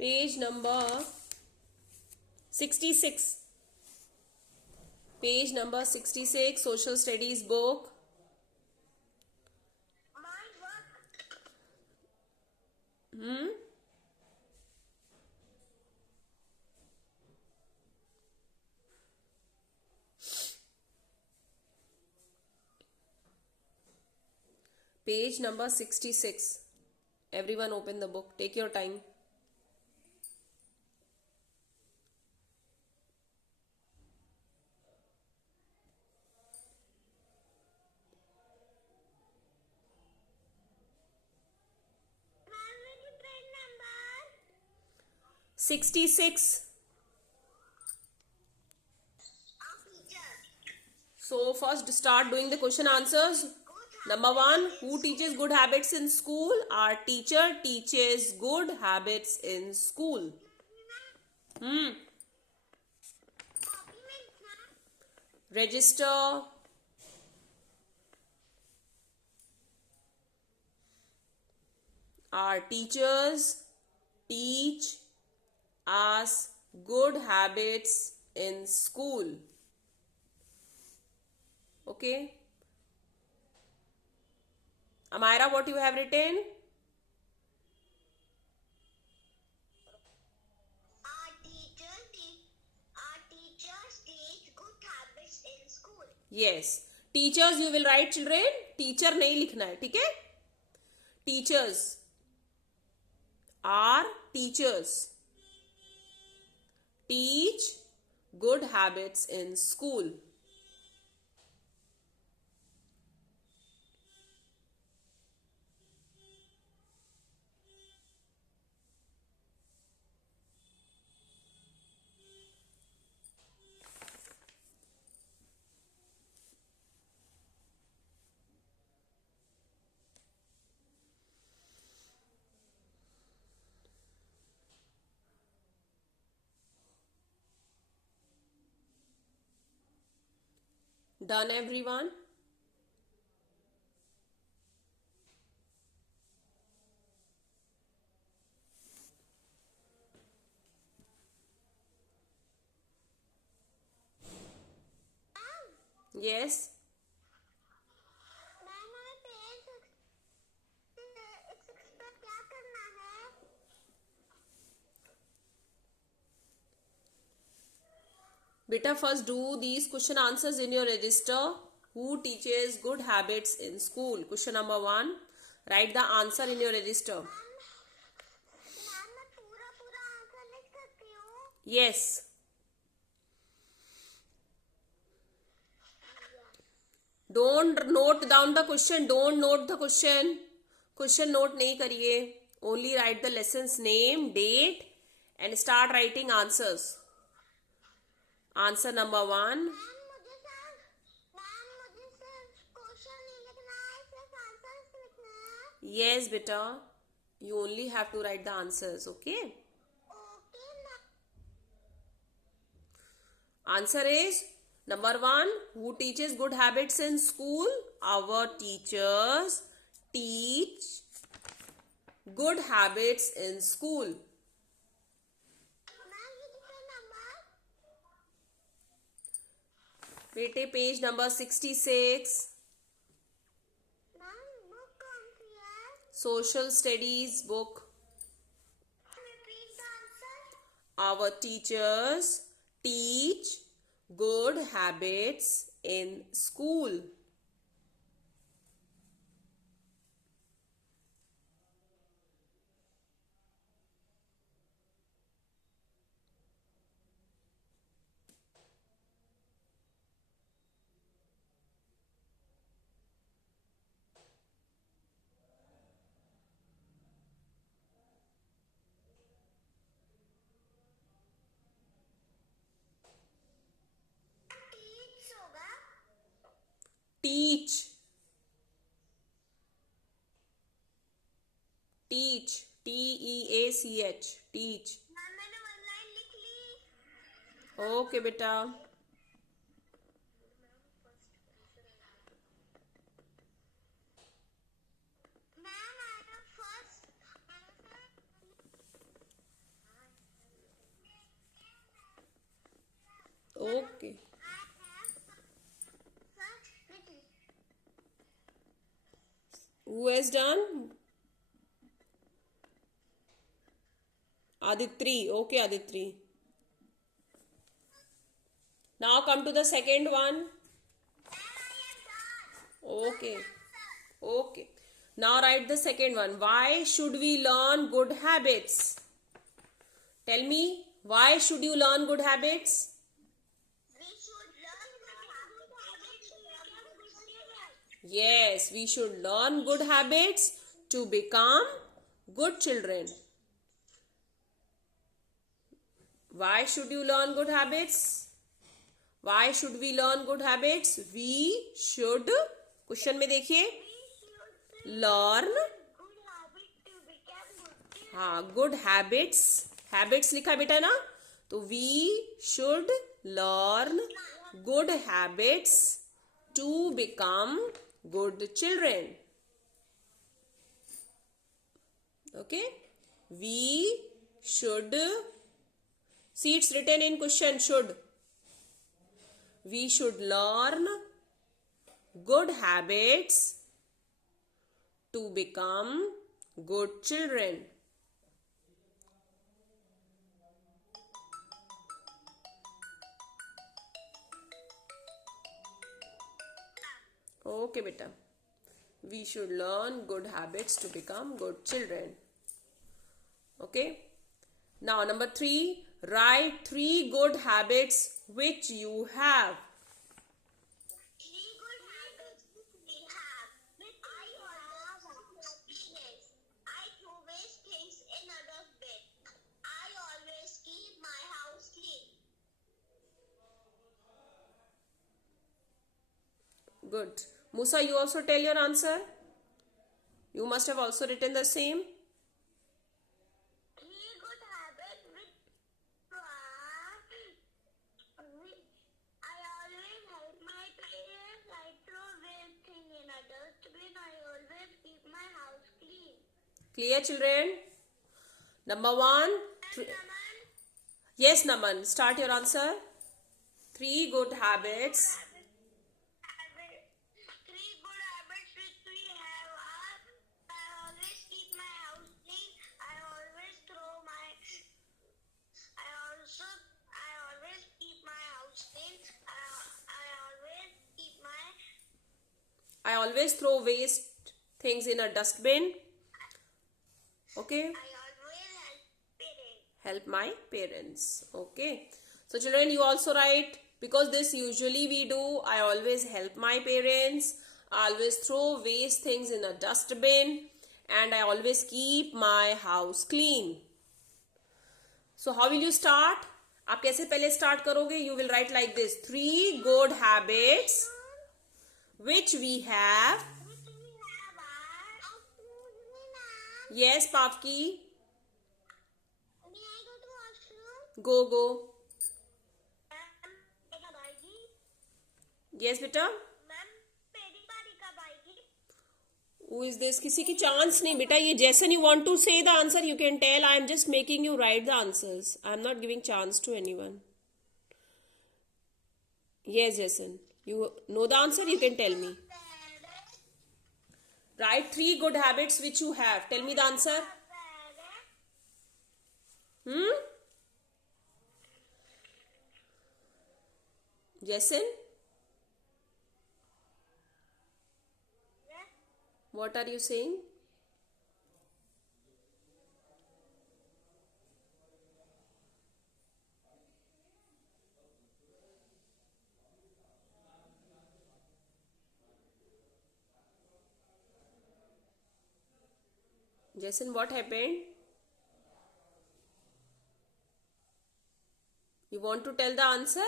Page number 66. Page number 66, Social Studies book. Page number 66. Everyone open the book. Take your time. Ma'am, will you print number? 66. Teacher. So first start doing the question answers. Number 1, who teaches good habits in school? Our teacher teaches good habits in school. Copy means ma'am. Register. Our teachers teach us good habits in school. Okay. Amira, what you have written? Our teachers teach good habits in school. Yes. Teachers you will write children. Teacher नहीं लिखना है, ठीक है? Teachers. Our teachers teach good habits in school. Done, everyone? Yes. Ma'am हमें page 66 पर क्या करना है? Beta, first do these question answers in your register. Who teaches good habits in school? Question number 1. Write the answer in your register. Ma'am मैं पूरा answer लिख सकती हूँ? Yes. Don't note down the question. Don't note the question. Question note नहीं करिए. Only write the lesson's name, date and start writing answers. Answer number 1. Ma'am मुझे सिर्फ question नहीं लिखना है, सिर्फ आंसर्स लिखना है. Yes, beta. You only have to write the answers, okay? Okay ma'am. Answer is number 1. Who teaches good habits in school? Our teachers teach good habits in school. Ma'am ये कितना number? बेटे page number 66. Ma'am book कौन सी है? Social Studies book. Repeat the answer. Our teachers teach good habits in school. Teach होगा. Teach. Teach. Teach. Teach. Ma'am मैंने one line लिख ली. Okay, बेटा. Ma'am आया first. okay. Who has done? Aditri. Okay, Aditri. Now come to the second one. Okay. Okay. Now write the second one. Why should we learn good habits? Tell me, why should you learn good habits? Yes, we should learn good habits to become good children. Why should you learn good habits? Why should we learn good habits? We should, question में देखिए, learn, हाँ, good habits, habits लिखा बेटा ना, तो we should learn good habits to become good children. Okay, we should, see it's written in question, should. We should learn good habits to become good children. Okay, beta. We should learn good habits to become good children. Okay. Now, number 3. Write 3 good habits which you have. 3 good habits we have. I always cleanliness. I throw waste things in a dustbin. I always keep my house clean. Good. Musa, you also tell your answer. You must have also written the same. 3 good habits which I always help my parents. I throw waste thing in a dustbin. I always keep my house clean. Clear, children? Number 1. Naman, Yes, Naman. Start your answer. 3 good habits. 3 good habits which we have are: I always keep my house clean. I always keep my house clean. I always throw waste things in a dustbin. Okay. I always help parents. Help my parents. Okay. So children, you also write, because this usually we do. I always help my parents. I always throw waste things in a dustbin. And I always keep my house clean. So how will you start? आप कैसे पहले start करोगे? You will write like this. 3 good habits which we have. Which we have are, excuse me, ma'am. Yes, Pavki. May I go to washroom? Go. Ma'am, pedi bhai. Yes, beta. Ma'am, pedi bhai kab aayegi? Who is this? किसी की chance नहीं बेटा. ये Jason, you want to say the answer? You can tell. I am just making you write the answers. I am not giving chance to anyone. Yes, Jason. You know the answer? You can tell me. Write 3 good habits which you have. Tell me the answer. Jason? What are you saying? Jason, what happened? You want to tell the answer?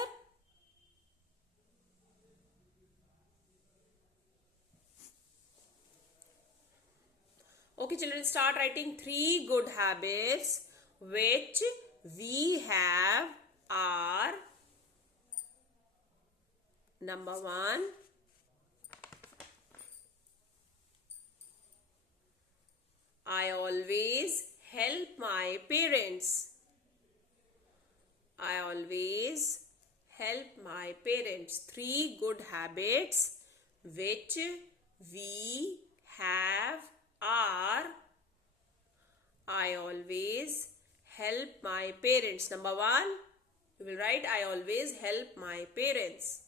Okay, children, start writing 3 good habits which we have are: number 1, I always help my parents. I always help my parents. 3 good habits which we have are: I always help my parents. Number 1, you will write I always help my parents.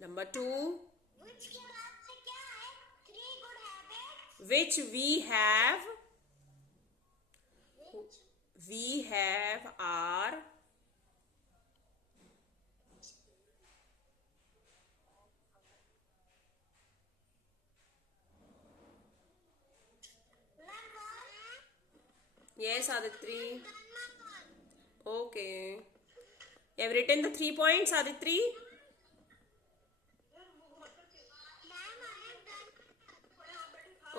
Number 2, Which के बाद से क्या है? 3 good habits. which we have are: yes, Aditri. Okay. You have written the 3 points, Aditri?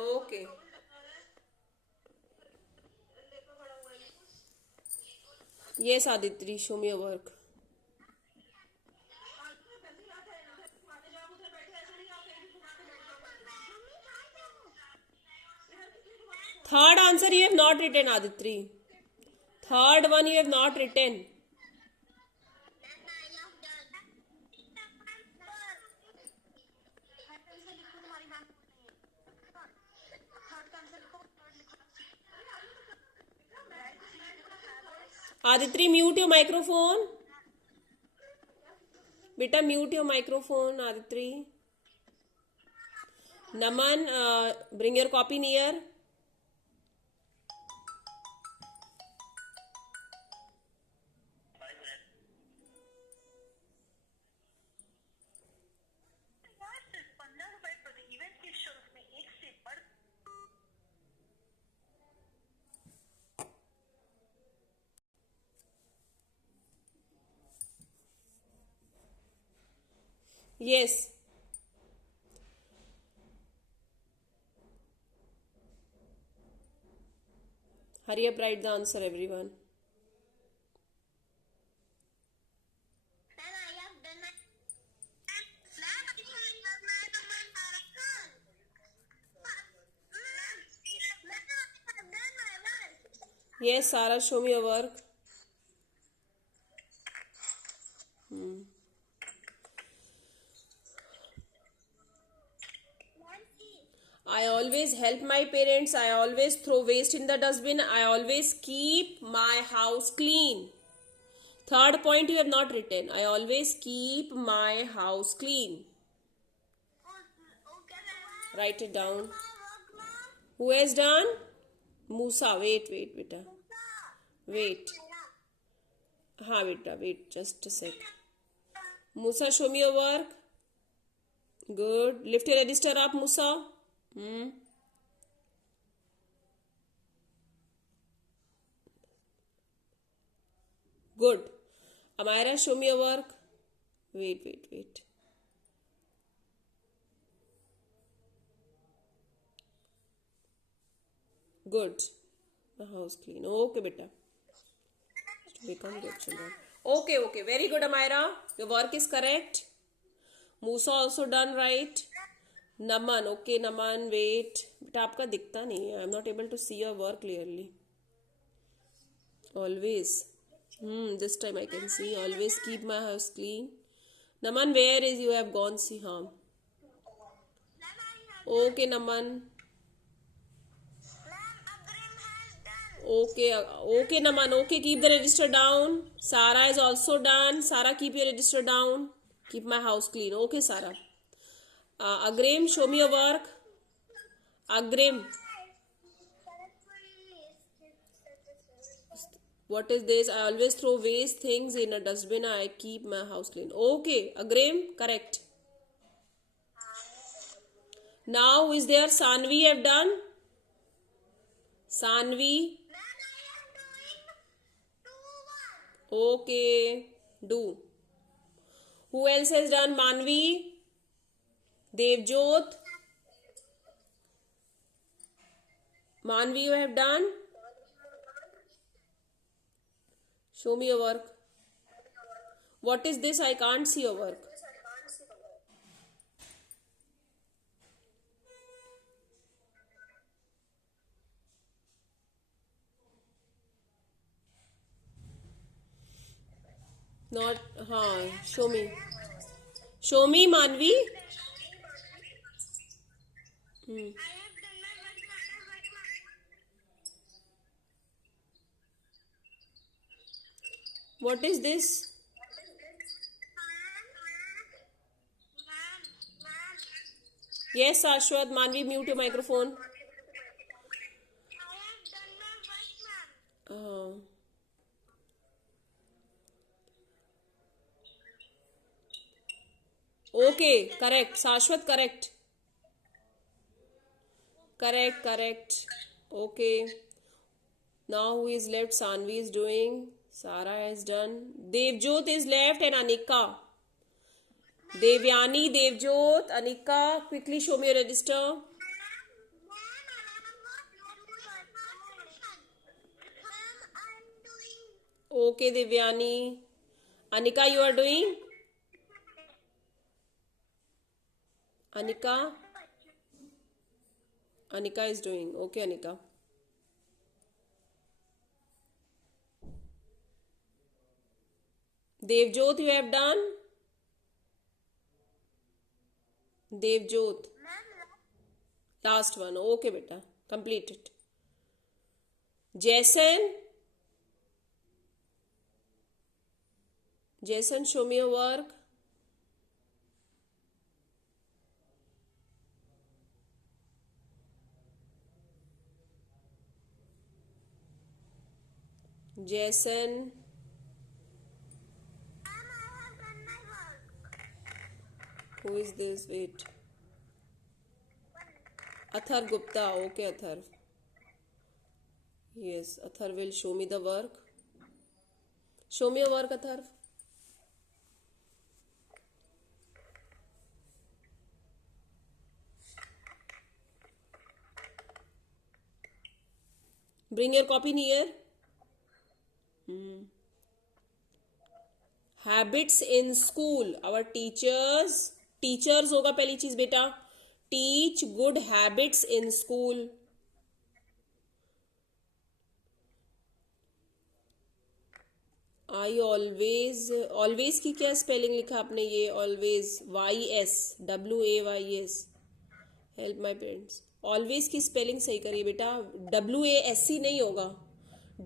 Okay. Yes, Aditri, show me your work. Third answer you have not written, Aditri. Third one you have not written. Aditri, mute your microphone. Beta, mute your microphone, Aditri. Naman, bring your copy near. Yes. Hurry up, write the answer, everyone. Yes, Sarah, show me your work. I always help my parents. I always throw waste in the dustbin. I always keep my house clean. Third point you have not written. I always keep my house clean. Write it down. Who has done? Musa. Wait, beta. Wait. हाँ बेटा, wait just a sec. Musa, show me your work. Good. Lift your register up, Musa. Good. Amira, show me your work. Wait. Good. The house clean. Okay, beta. To become good children. Okay. Very good, Amira. Your work is correct. Musa also done right. Naman. Okay, Naman, wait. बेटा आपका दिखता नहीं है. I am not able to see your work clearly. Always. This time I can see. Always keep my house clean. Naman, where is you have gone? See, हाँ. Okay, Naman. Okay, Naman. Okay, keep the register down. Sarah is also done. Sarah, keep your register down. Keep my house clean. Okay, Sarah. Agrim, show me your work. Agrim. What is this? I always throw waste things in a dustbin. I keep my house clean. Okay, Agrim, correct. Now, who is there? Sanvi have done. Sanvi. Okay, do. Who else has done? Manvi. Devjot. Manvi, you have done. Show me your work. What is this? I can't see your work. Not, show me. Show me, Manvi. Hmm. What is this? Yes, Ashwat, Manvi, mute your microphone. Uh, okay, correct. Shashwat, correct. Correct. Okay. Now who is left? Sanvi is doing. Sara has done. Devjot is left and Anika. Devyani, Devjot, Anika, quickly show me your register. Okay, Devyani. Anika, you are doing? Anika? Anika is doing. Okay, Anika. Devjot, you have done? Devjot. Last one. Okay, beta. Complete it. Jason. Jason, show me your work. Jason. Who is this? Wait. Athar Gupta. Okay, Athar. Yes, Athar will show me the work. Show me your work, Athar. Bring your copy near. Habits in school. Our teachers. Teachers होगा पहली चीज बेटा. Teach good habits in school. I always की क्या spelling लिखा आपने? ये always YSWAYS. Help my parents. Always की स्पेलिंग सही करिए बेटा. WASC नहीं होगा.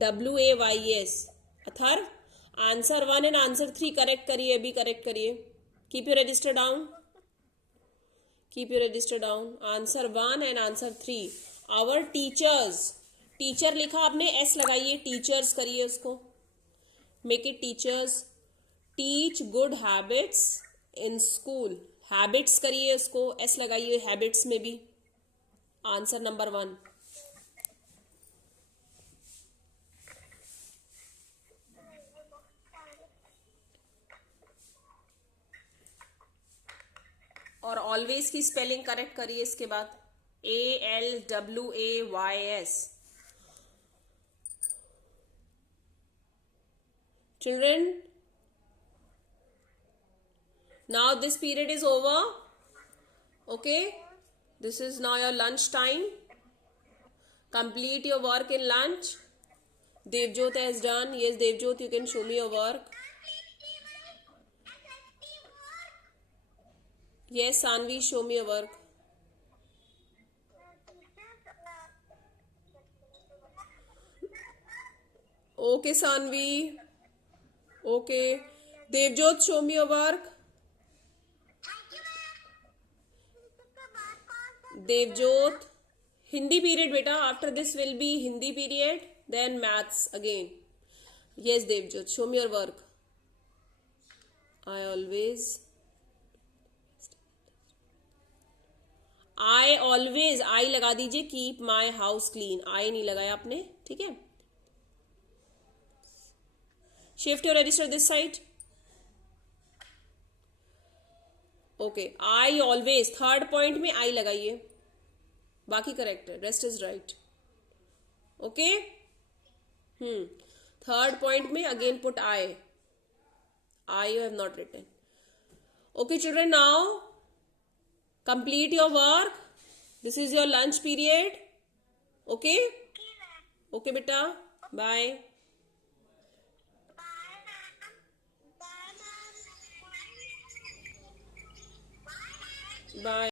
WAYS. Atharva, answer 1 and answer 3 correct करिए. अभी करेक्ट करिए. Keep your register down. Keep your register down. Answer 1 and answer 3. Our teachers. Teacher लिखा आपने, S लगाइए. टीचर्स करिए उसको. Make it teachers. Teach good habits in school. Habits करिए उसको. S लगाइए हैबिट्स में भी. Answer number 1. और ऑलवेज की स्पेलिंग करेक्ट करिए इसके बाद. ALWAYS. Children, now this period is over. Okay, this is now your lunch time. Complete your work in lunch. Devjot has done. Yes, Devjot, you can show me your work. Yes, Sanvi, show me your work. Okay, Sanvi. Okay. Devjot, show me your work. Devjot. Hindi period, beta. After this will be Hindi period. Then maths again. Yes, Devjot, show me your work. I always लगा दीजिए. Keep my house clean. I नहीं लगाया आपने. ठीक है. Shift your register this side. Okay. I always. Third point में I लगाइए. बाकी करेक्ट है. Rest is right. Okay. Third point में again put I. I you have not written. Okay, children, now complete your work. This is your lunch period. Okay? Okay, beta. Bye. Bye.